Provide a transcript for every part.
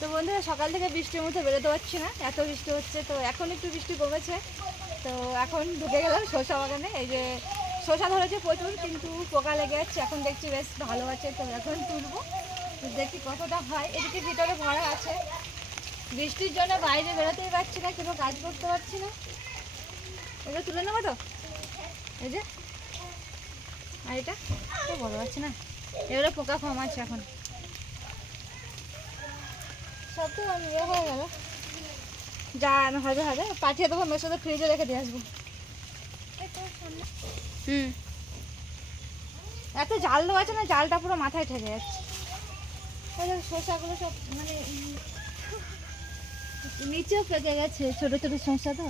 তো বন্ধুরা, সকাল থেকে বৃষ্টির মধ্যে বেরোতে পারছি না, এত বৃষ্টি হচ্ছে, তো এখন একটু বৃষ্টি কমেছে। তো এখন ঢুকে গেলাম শসা বাগানে, এই যে শসা ধরেছে প্রচুর, কিন্তু পোকা লেগে যাচ্ছে, এখন দেখছি বেশ ভালো আছে, তো এখন তুলবো। দেখি কতটা হয়। এদিকে ভিতরে ভরা আছে। বৃষ্টির জন্য বাইরে বেরোতেই পারছি না, কোনো কাজ করতে পারছি না। এগুলো তুলে নেব তো? এই যে। আর এটা? তো বড় আছে না। এগুলো পোকা কম আছে এখন। সব তো ইয়ে হয়ে গেল। যা হবে হবে পাঠিয়ে দেবো মেয়ের সাথে ফ্রিজে রেখে দিয়ে আসব। হুম। এত জাল দেওয়া আছে না জালটা পুরো মাথায় ঠেকে যাচ্ছে। শসাগুলো সব মানে নিচেও পেকে গেছে ছোটো ছোটো শসা তো।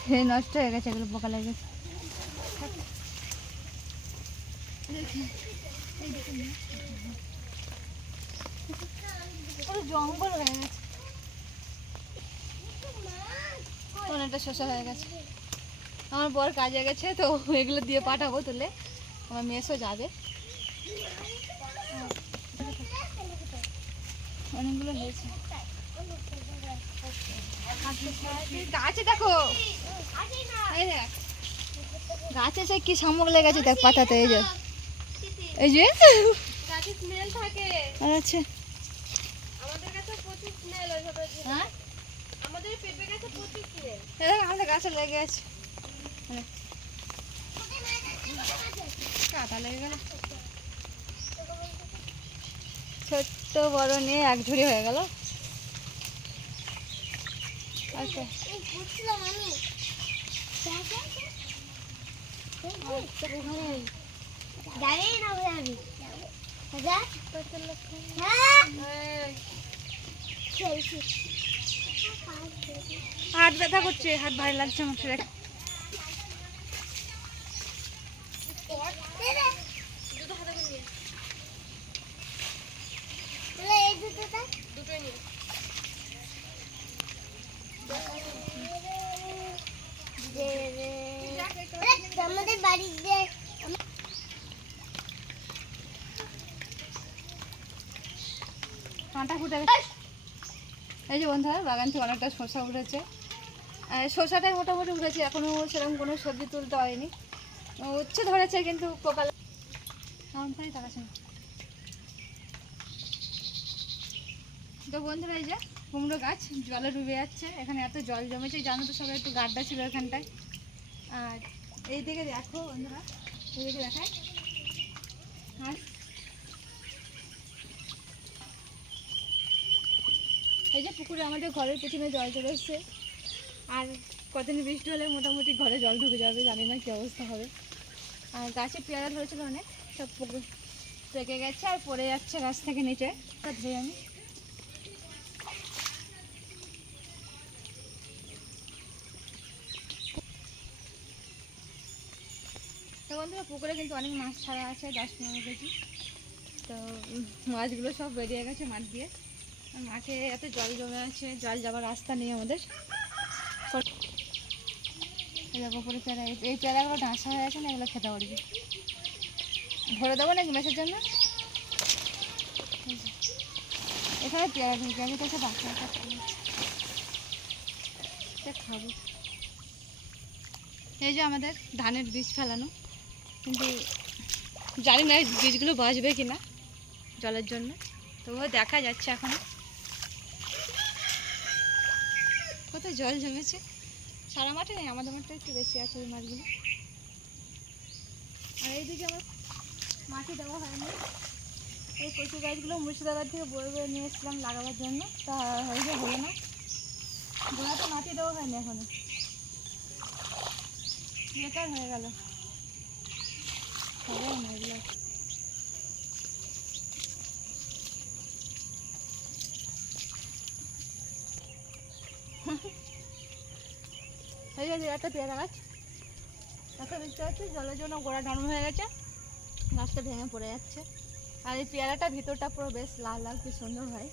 খেয়ে নষ্ট হয়ে গেছে এগুলো পোকা লেগে গেছে। পুরো জঙ্গল হয়ে গেছে। অনেকটা শসা হয়ে গেছে। আমার বর কাজে গেছে তো এগুলো দিয়ে পাঠাবো তুলে। আমার মেসও যাবে। অনেকগুলো হয়েছে। গাছে দেখো। গাছে সে কি শামুক লেগেছে দেখ পাতাতে এই যে। এই যে। গাছে স্মেল থাকে। আচ্ছা আমাদের কাছে প্রচুর স্মেল ওইভাবে হ্যাঁ? আমাদের পেঁপে গাছে প্রচুর স্মেল এই আমাদের গাছে লেগে আছে। অনেক। কাঁটা লেগে গেল। ছোট্ট বড় নিয়ে এক ঝুড়ি হয়ে গেল। আচ্ছা। দাঁড়িয়ে না আমি। হ্যাঁ। খেলছি হাত ব্যথা করছে হাত ভারী লাগছে আমার দুটোটা আমাদের বাড়ির যে কাঁটা ফুটে গেছে। এই যে বন্ধুরা, বাগান থেকে অনেকটা শসা উঠেছে। শসাটাই মোটামুটি উঠেছে এখনও সেরকম কোনো সবজি তুলতে হয়নি। উচ্ছে ধরেছে, কিন্তু পোকা তাকাচ্ছে তো বন্ধুরা, এই যে কুমড়ো গাছ, জলে ডুবে যাচ্ছে। এখানে এত জল জমেছে, জানো তো সবাই, একটু গাড্ডা ছিল এখানটায়। আর এই দিকে দেখো বন্ধুরা এই দিকে দেখায়। আর এই যে পুকুরে আমাদের ঘরের পেছনে জল চলে এসছে। আর কতদিন বৃষ্টি হলে মোটামুটি ঘরে জল ঢুকে যাবে, জানি না কী অবস্থা হবে। আর গাছে পেয়ারা ধরেছিল অনেক, সব পুকুর পেকে গেছে আর পড়ে যাচ্ছে গাছ থেকে নিচে। তা ধরে আমি বন্ধুরা, পুকুরে কিন্তু অনেক মাছ ছাড়া আছে দশ পনেরো কেজি তো মাছগুলো সব বেরিয়ে গেছে মাঠ দিয়ে। মাঠে এত জল জমে আছে, জল যাওয়ার রাস্তা নেই আমাদের। দেখো উপরে এই- পেয়ারাগুলো ডাঁসা হয়ে আছে না, এগুলো খেতে পারবি ভরে দেবো নাকি মেসের জন্য। এখানে পেয়ারা ঢুকে আমি তো সব বাচ্চা খাব। এই যে আমাদের ধানের বীজ ফেলানো। কিন্তু জানি না বীজগুলো বাঁচবে কি না জলের জন্য। তবুও দেখা যাচ্ছে এখন। কত জল জমেছে? সারা মাঠে? নেই আমাদের মাঠটা একটু বেশি আছে ওই মাছগুলো আর এইদিকে আমার মাটি দেওয়া হয়নি। এই কচু গাছগুলো মুর্শিদাবাদ থেকে বয়ে বয়ে নিয়ে এসেছিলাম লাগাবার জন্য। তা হয়েছে হলো না। গোড়াতে মাটি দেওয়া হয়নি এখনও। বেকার হয়ে গেল। এই একটা পেয়ারা গাছ জলের জন্য গোড়া হয়ে গেছে। গাছটা ভেঙে পড়ে যাচ্ছে। আর এই পেয়ারাটা ভিতরটা পুরো বেশ লাল লাল, কি সুন্দর হয়।